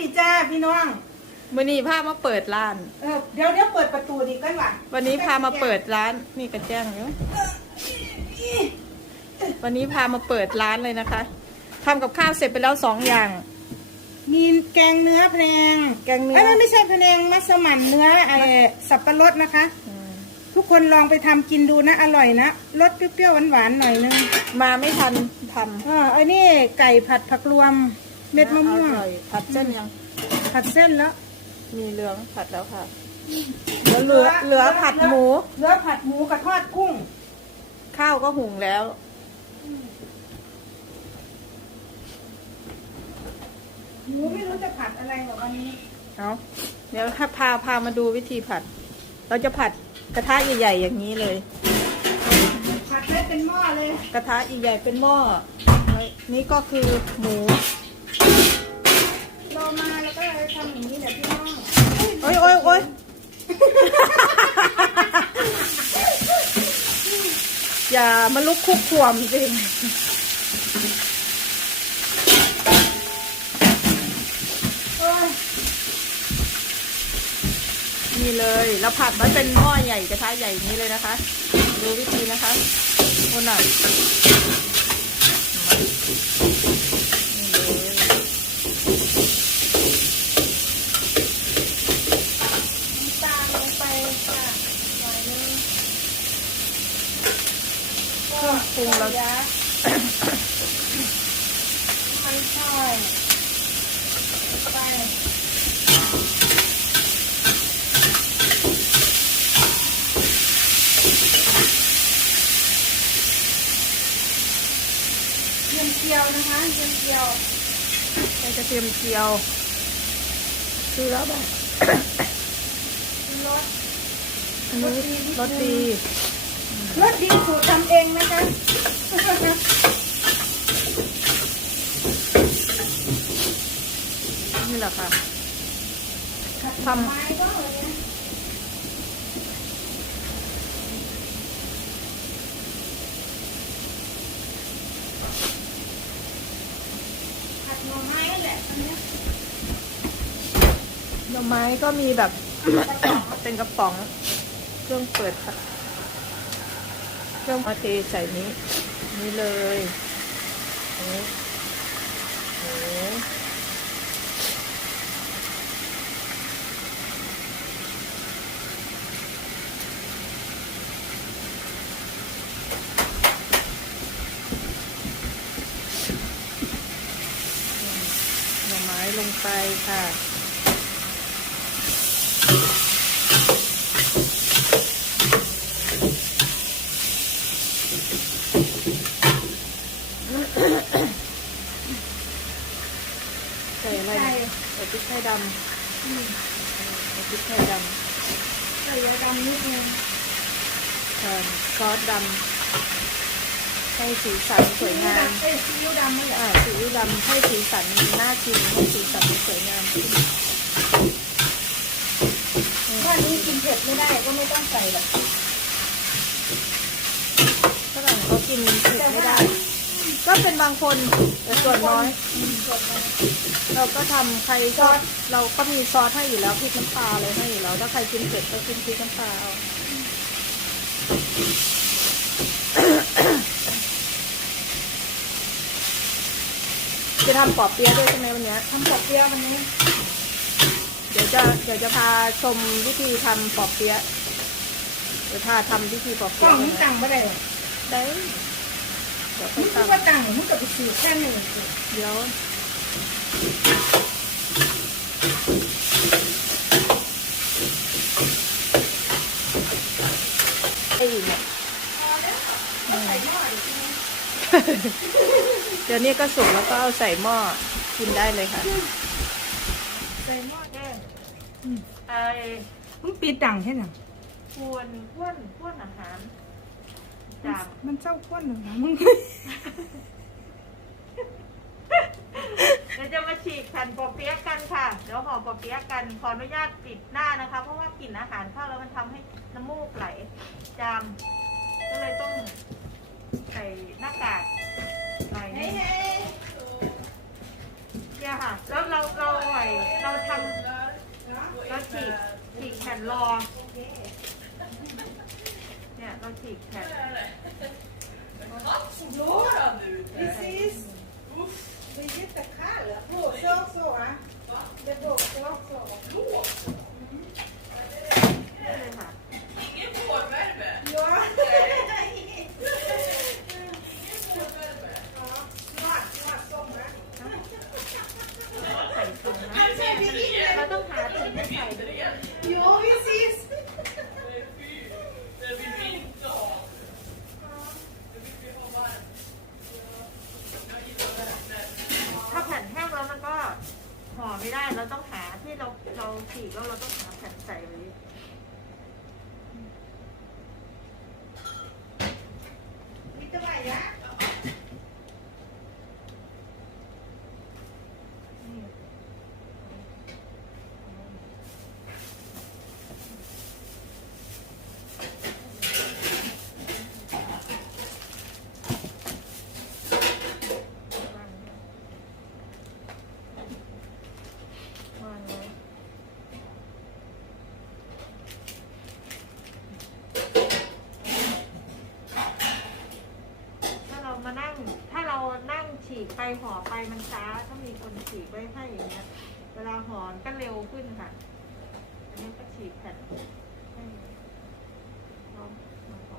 ดีจ้าพี่น้อง วันนี้พามาเปิดร้าน เออเดี๋ยวเดี๋ยวเปิดประตูดีกันว่ะวันนี้พามาเปิดร้านนี่กระแจ้งอยู่วันนี้พามาเปิดร้านเลยนะคะทำกับข้าวเสร็จไปแล้วสองอย่าง มีแกงเนื้อแพนงแกงเนื้อเอ้ยไม่ใช่แพนงมัสมั่นเนื้อไอ้สับปะรดนะคะ อืมทุกคนลองไปทำกินดูนะอร่อยนะรสเปรี้ยวๆหวานๆหน่อยนึงมาไม่ทันทอ่าไอ้นี่ไก่ผัดผักรวมำ เม็ดมะม่วง อร่อยผัดเส้นยัง ผัดเส้นแล้วมีเหลืองผัดแล้วค่ะ แล้วเหลือเหลือผัดหมู เหลือผัดหมูกับทอดกุ้ง ข้าวก็หุงแล้ว หมูไม่รู้จะผัดอะไรหรอกวันนี้ เอาเดี๋ยวถ้าพาพามาดูวิธีผัด เราจะผัดกระทะใหญ่ๆอย่างนี้เลย ผัดได้เป็นหม้อเลย กระทะใหญ่ๆเป็นหม้อ นี่ก็คือหมูเรา มาแล้วก็เลยทำอย่างนี้แหละพี่น้องโอ้ยโอ้ยโอ้ยอย่ามาลุกคุกขวมสิโอ้ยนี่เลยแล้วผัดไว้เป็นหม้อใหญ่กระทะใหญ่อย่างนี้เลยนะคะ ดูวิธีนะคะโอ้หน่อยนี่เลย น้ำตาลลงไปค่ะหน่อยนึง เค รื่องปรุงเรายะมันใช่ไปเยี่ยมเจียวนะคะเยี่ยมเจียวใส่กระเทียมเจียวคือแล้วแบบรสอันนี้รสดี รสดีสูตรทำเองนะคะนี่แหละค่ะทำไม้ก็เลยนะผัดหน่อไม้แหละอันเนี้ยหน่อไม้ก็มีแบบ เป็นกระป๋อง เครื่องเปิด ค่ะเครื่องมาเทใส่นี้ นี่เลยนี่โอ้หน่อไม้ลงไปค่ะ ใส่อะไรนะใส่พริกไทยดำอืมใส่พริกไทยดใส่ยาดำนิดนึงำเติมซอสดำให้สีสันสวยงามเอ้ยซีอิ๊วดำนี่แหละอ่าสีอิ๊วดำให้สีสันน่ากินให้สีสันสวยงามขึ้นถ้านี้กินเผ็ดไม่ได้ก็ไม่ต้องใส่หรอกฝรั่งเขากินเผ็ดไม่ได้ ก็เป็นบางคนแต่ส่วนน้อยส่วนน้อย เราก็ทำใครชอบเราก็มีซอสให้อยู่แล้วพริกน้ำปลาอะไรให้อยู่แล้วถ้าใครกินเผ็ดก็กินพริกน้ำปลาเอาจะทำปอเปี๊ยะด้วยใช่ไหมวันเนี้ย ทำปอกเปี๊ยะวันนี้เดี๋ยวจะเดี๋ยวจะพาชมวิธีทำปอเปี๊ยะเดี๋ยวพาทำวิธีปอกล้เปี๊อยงะมึงตังไม่ได้หรอกได้เดี๋ยวมึค่องยคิดทำว่าตังมึงกับไปซื้อแค่หนึ่งเดี๋ยวไอ้อีกเนี่ยเดี๋ยวนี้ก็สุกแล้วก็เอาใส่หม้อกินได้เลยค่ะ ใส่หม้อแดงไอ้มึงปีตังแค่ไหนควรพ้วนพ้วนอาหาร จามมันเจ้าข้นหรือนะมึงเดี๋ยวจะมาฉีกแผ่นปอเปี๊ยะกันค่ะ เดี๋ยวห่อปอเปี๊ยะกัน ขออนุญาตปิดหน้านะคะ เพราะว่ากลิ่นอาหารเข้าแล้วมันทำให้น้ำมูกไหล จาม ก็เลยต้องใส่หน้ากากหน่อยนึงเนี่ยค่ะ แล้วเราเราอะร่อยเราทำเราฉีกฉีกแผ่นรอ เนี่ยเราฉีกแผ่น Precis. Det är jättekallt. Blå såg så va? Det blå såg så. นี่เลยค่ะ Ingen vårvärme. Ja. Vårvärme. Snart, snart sommar. ใส่ถุงนะ Alltså, det är เราต้องหาถุงมาใส่ด้วย Vinter igen. Jo, precis. Nej, fy. Det vill vi inte ha. Det vill vi ha varmt. Ja, Jag gillar värme. ถ้าแผ่นแห้งแล้วมันก็ห่อไม่ได้ เราต้องหาที่เราเราฉีกแล้วเราต้องหาแผ่นใส่ไว้ Lite varje. นี่ วางไว้ถ้าเรามานั่ง ถ้าเรานั่งฉีกไป ห่อไปมันช้าต้องมีคนฉีกไว้ให้อย่างเงี้ย เวลาห่อก็เร็วขึ้นค่ะ อันนี้ก็ฉีกแผ่นให้พร้อมมาห่อ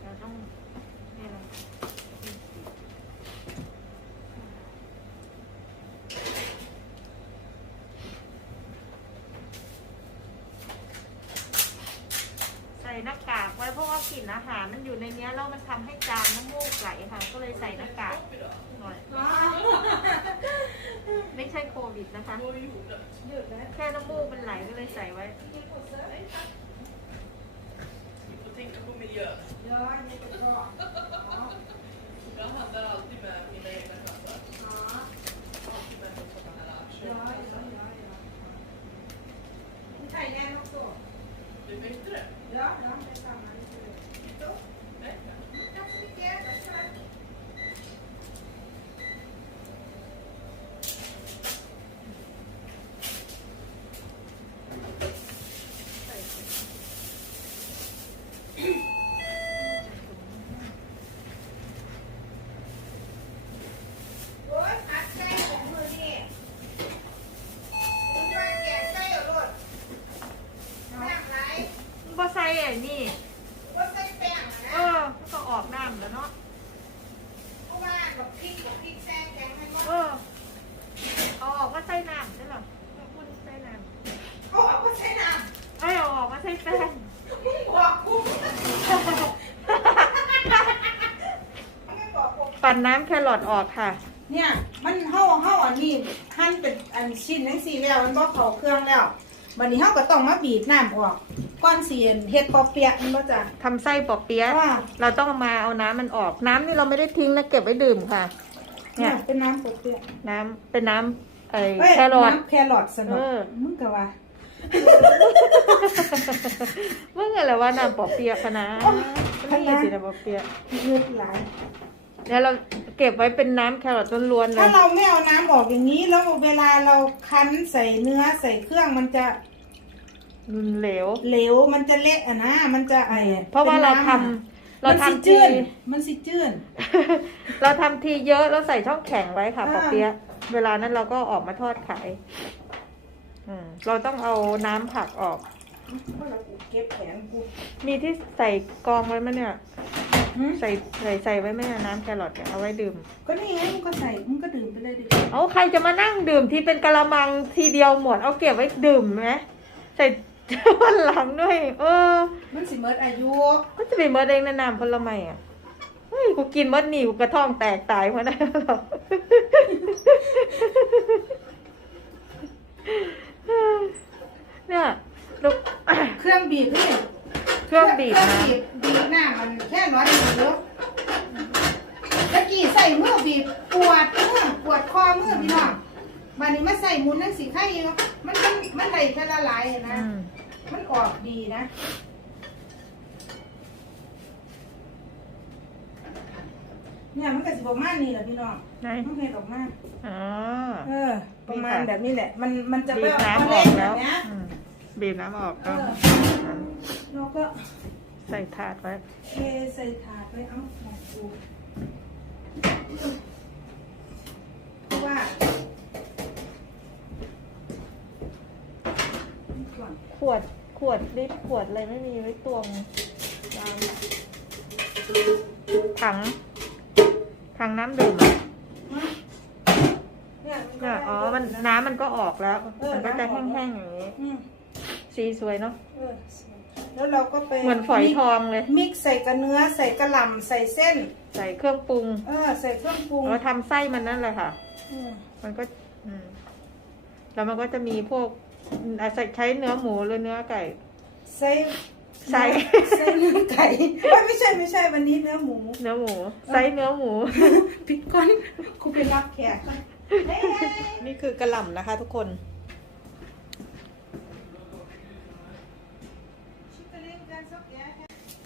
เราต้องนี่แหละฉีก ใส่หน้ากากไว้เพราะว่ากลิ่นอาหาร มันอยู่ในเนี้ยแล้วมันทำให้จามน้ำมูกไหลค่ะ ก็เลยใส่หน้ากากหน่อย ไม่ใช่โควิดนะคะ Gå i huvudet. Gjorde. แค่น้ำมูกมันไหลก็เลยใส่ไว้ Vi får tänka på miljön. Ja, jättebra. Ja. Jag handlar alltid med mina egna kassar. Ja. Alltid med någon som man har lärt sig. Ja, ja, ja, ja. I Thailand också. Det är bättre. Ja, ja, det är samma. Så. Bättre. Tack så mycket. Tack så mycket. ใส่ถุง โอ้ยอัดไส้ของมือนี่คุณช่วยแกะไส้เหรอลูกแป้งไร บ่ใส่ไอ้นี่ว่าไส้แป้งอะเอนะอมันก็ออกน้ำแล้วเนาะเพราะว่ากับพริกกับพริกแซ่แกงมันก็เออเอาออกมาใส่น้ำได้หรอคุณใส่น้เขาเอาไปใช้น้ำเอ้ยเอาออกมาใส่แป้งำบอกกูไม่บอกกูปั่นน้ำแครอทออกค่ะ เนี่ย มันเฮาเฮาอันนี้หั่นเป็นอันชิ้นจังซี่แล้ว มันบ่เข้าเครื่องแล้ว บัดนี้เฮาก็ต้องมาบีบน้ำออกก่อนสิเฮ็ดปอเปี๊ยะมันบ่จ้ะ ทำไส้ปอเปี๊ยะว่า เราต้องเอามาเอาน้ำมันออก น้ำนี่เราไม่ได้ทิ้งนะเก็บไว้ดื่มค่ะ เนี่เนี่ยย เป็นน้ำปอเปี๊ยะน้ำเป็นน้ำไอ้เอ้ยแครอท น้ำแครอทสนุกเออ มึงก็ว่า เมื่อไงล่ะว่าน้ำปอเปี๊ยะคะนะโอ้ยนี่สิน้ำปอเปี๊ยะ เลือดไหลเดี๋ยวเราเก็บไว้เป็นน้ำแครอทล้วนๆเลถ้าย เราไม่เอาน้ำออกอย่างนี้ แล้วเวลาเราคั้นใส่เนื้อใส่เครื่องมันจะเหลว เหลวมันจะเละอะนะมันจะไอเพราะว่าเราทำป็นน้ำเราอะมันสิทำจืทีดมันสิจืด เราทำทีเยอะแล้วใส่ช่องแข็งไว้ค่ะอ่า ปอเปี๊ยะเวลานั้นเราก็ออกมาทอดขายอืมเราต้องเอาน้ำผักออกเพราะเราเก็บแขนกูมีที่ใส่กรองไว้ไหมเนี่ย หึใส่ใส่ใส่ไว้ไหมอะน้ำแครอทเนี่ยเอาไว้ดื่ม ก็นี่ไงมึงก็ใส่มึงก็ดื่มไปเลยดีกว่าเอาใครจะมานั่งดื่มที่เป็นกะละมังทีเดียวหมด เอาเก็บไว้ดื่มไหมใส่ วันหลังด้วย เออ มันสิเมิดอายุมันจะไปเมื่อเองแนะนำผลไม้อะเฮ้ยกูกินเมื่อนี่กูกระท้องแตกตายเพราะนั้นหรอกเนี่ยลูกเครื่องบีบนี่ เครื่องบีบเครื่องนะบีบบีบหน้ามันแค่ร้อยเดียวตะกี้ใส่มือบีบปวดมือปวดคอมือพี่น้องบัดนี้มาใส่หมุนนั่งสีไข่อยู่มันมันมันไหลแค่ละลายอะนะ อืมมันออกดีนะ เนี่ยมันก็สิประมาณนี้แหละพี่น้องไหนมันเห็ดออกมา อ๋อเออ ประมาณแบบนี้แหละ มันมันจะบีไม่บออกน้ำมาอเล็อกกแบแล้วบเนี้ยอืม บีบน้ำออกเอก็อเราก็ใส่ถาดไว้เทใส่ถาดไว้เอาหมอกดูเพราะว่าก่อนขวดขวดลิตรขวดอะไรไม่มีไว้ตวงยามถังถังน้ำดื่มอะเนี่ยมันก็เนี่ยได้อ๋อเยะมันนะน้ำมันก็ออกแล้วเออมันก็จะน้ำออกแห้งๆอย่างนี้ อืม สีสวยเนาะ เออแล้วเราก็ไปเหมือนฝอยทองเลย มิกซ์ใส่กระเนื้อใส่กระหล่ำใส่เส้น ใส่เครื่องปรุงเออใส่เครื่องปรุงแล้วทำไส้มันนั่นเลยค่ะเออมันก็อืมแล้วมันก็จะมีพวกอาศัยใช้เนื้อหมูหรือเนื้อไก่ ใส่ใส่ ใส่เนื้อไก่เอ้ยไม่ใช่ไม่ใช่วันนี้เนื้อหมู เนื้อหมูไส้เนื้อหมูปิดก้อนกูไปรับแขกเฮ้ยนี่คือกระหล่ำนะคะทุกคน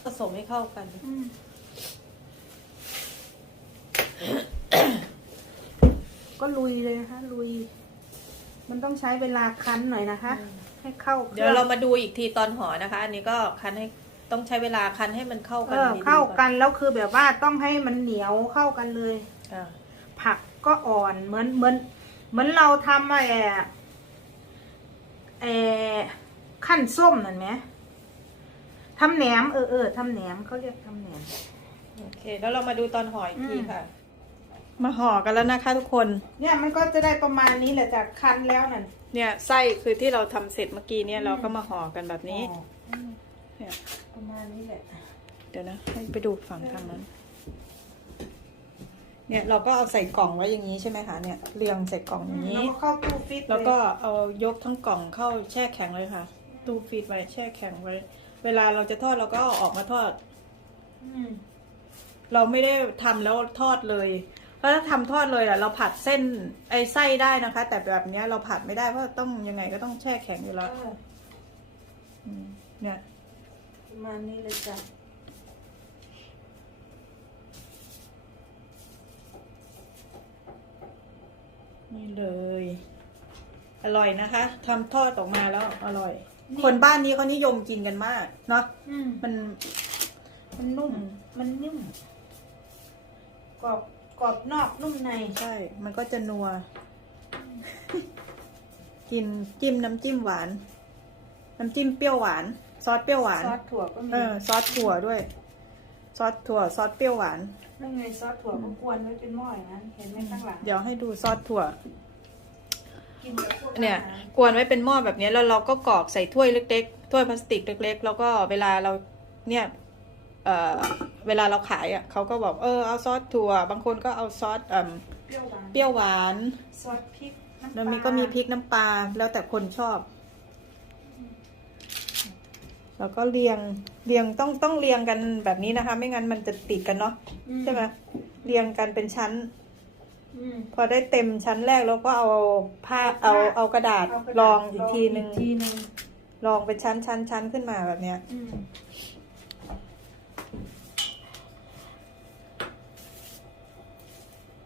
ผสมให้เข้ากันอืมก็ลุยเลยนะคะ ลุย มันต้องใช้เวลาคั้นหน่อยนะคะ ให้เข้าคองเดี๋ยวเรามาดูอีกทีตอนห่อนะคะ อันนี้ก็คั้นให้ต้องใช้เวลาคั้นให้มันเข้าเอกันอดีๆเข้ากันแล้วคือแบบว่าต้องให้มันเหนียวเข้ากันเลยอ่าผักก็อ่อนเหมือนเหมือน เหมือนเราทำไอ้เออขั้นส้มนั่นไหม ทำแหนมเออเออทำแหนมเขาเรียกทำแหนม โอเค แล้วเรามาดูตอนห่ออีกทีอืมค่ะ มาห่อกันแล้วนะคะทุกคน เนี่ยมันก็จะได้ประมาณนี้แหละจากคั้นแล้วนั่นเนี่ยไส้คือที่เราทำเสร็จเมื่อกี้เนี่ยอืมเราก็มาห่อกันแบบนี้อ๋ออืมเนี่ยประมาณนี้แหละเดี๋ยวนะให้ไปดูฝั่งทางนั้น เนี่ยเราก็เอาใส่กล่องไว้อย่างนี้ใช่ไหมคะเนี่ยเรียงใส่กล่องอย่างแล้วนี้ก็เข้าตู้ฟิตแล้วก็เอายกทั้งกล่องเข้าแช่แข็งเลยค่ะ ตู้ฟรีดไว้แช่แข็งไว้ เวลาเราจะทอดเราก็เอาออกมาทอดอืมเราไม่ได้ทำแล้วทอดเลย เพราะถ้าทำทอดเลยอะเราผัดเส้นไอ้ไส้ได้นะคะ แต่แบบเนี้ยเราผัดไม่ได้เพราะต้องยังไงก็ต้องแช่แข็งอยู่แล้วเออมเนี่ย ประมาณนี้เลยจ้ะนี่เลย อร่อยนะคะทำทอดออกมาแล้วอร่อย คนบ้านนี้เขานิยมกินกันมากเนาะอืมมัน มันนุ่ม อืม มันนิ่มกรอบกรอบนอกนุ่มใน ใช่ มันก็จะนัว กินจิ้มน้ำจิ้มหวาน น้ำจิ้มเปรี้ยวหวาน ซอสเปรี้ยวหวาน ซอสถั่วก็มีเออ ซอสถั่วด้วย ซอสถั่ว ซอสเปรี้ยวหวาน นั่นไงซอสถั่วก็กวนไว้เป็นหม้ออย่างนั้น เห็นไหมข้างหลังเดี๋ยวให้ดูซอสถั่วกินกับพวก เนี่ยอาหารกวนไว้เป็นหม้อแบบนี้แล้วเราก็กรอกใส่ถ้วยเล็กๆถ้วยพลาสติกเล็ก ๆ แล้วก็เวลาเราเนี่ยเอ่อเวลาเราขายอะเขาก็บอกเออเอาซอสถั่ว บางคนก็เอาซอสเอ่มเปรี้ยวหวานเปรี้ยวหวานซอสพริกน้ำปแล้วลามีก็มีพริกน้ำปลาแล้วแต่คนชอบ แล้วก็เรียงเรียงต้องต้องเรียงกันแบบนี้นะคะ ไม่งั้นมันจะติดกันเนาะอืใช่ไหมเรียงกันเป็นชั้นอืม พอได้เต็มชั้นแรกแล้วก็เอาผ้าเอาเอากระดาษเากระดาษรองอีกทีหนึ่งอีกทีหนึ่งรองเป็นชั้นชั้นชั้นขึ้นมาแบบเนี้ยอืม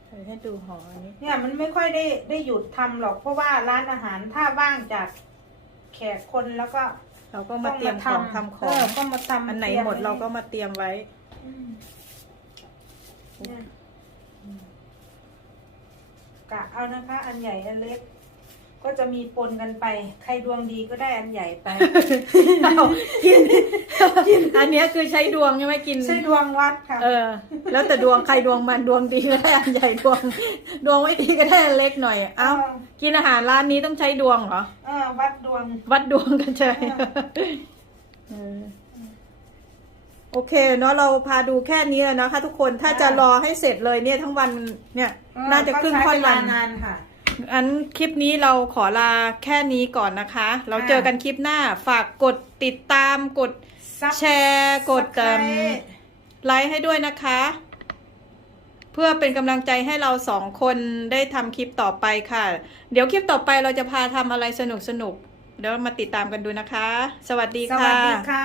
เดี๋ยวให้ดูห่ออันนี้เนี่ยมันไม่ค่อยได้ได้หยุดทำหรอกเพราะว่าร้านอาหารถ้าว่างจากแขกคนแล้วก็ เราก็มาเตรียมของทำของเก็มาทำอันไหนตยหมดว้เราก็มาเตรียมไว้อืมเนี่ย กะเอานะคะ อันใหญ่อันเล็ก ก็จะมีปนกันไป ใครดวงดีก็ได้อันใหญ่ไปกินอันเนี้ยคือใช้ดวงใช่ไหมกิน ใช่ดวงวัดค่ะ เออ แล้วแต่ดวงใครดวงมันดวงดีก็ได้อันใหญ่ดวง ดวงไม่ดีก็ได้อันเล็กหน่อย เอ้า เออ กินอาหารร้านนี้ต้องใช้ดวงเหรอ เออวัดดวง วัดดวงกันใช่เออเออ โอเคเนาะเราพาดูแค่นี้แล้วนะคะ ทุกคนถ้าจะรอให้เสร็จเลยเนี่ยทั้งวันเนี่ยน่าจะครึ่งค่อนวันก็ใช้เวลานานค่ะอันคลิปนี้เราขอลาแค่นี้ก่อนนะคะ เราเจอกันคลิปหน้าฝากกดติดตามกดซับแชร์กดซับไครเอิ่มไลค์ให้ด้วยนะคะ เพื่อเป็นกำลังใจให้เราสองคนได้ทำคลิปต่อไปค่ะ เดี๋ยวคลิปต่อไปเราจะพาทำอะไรสนุกสนุกๆเดี๋ยวมาติดตามกันดูนะคะ สวัสดีสค่ะวัสดีค่ะ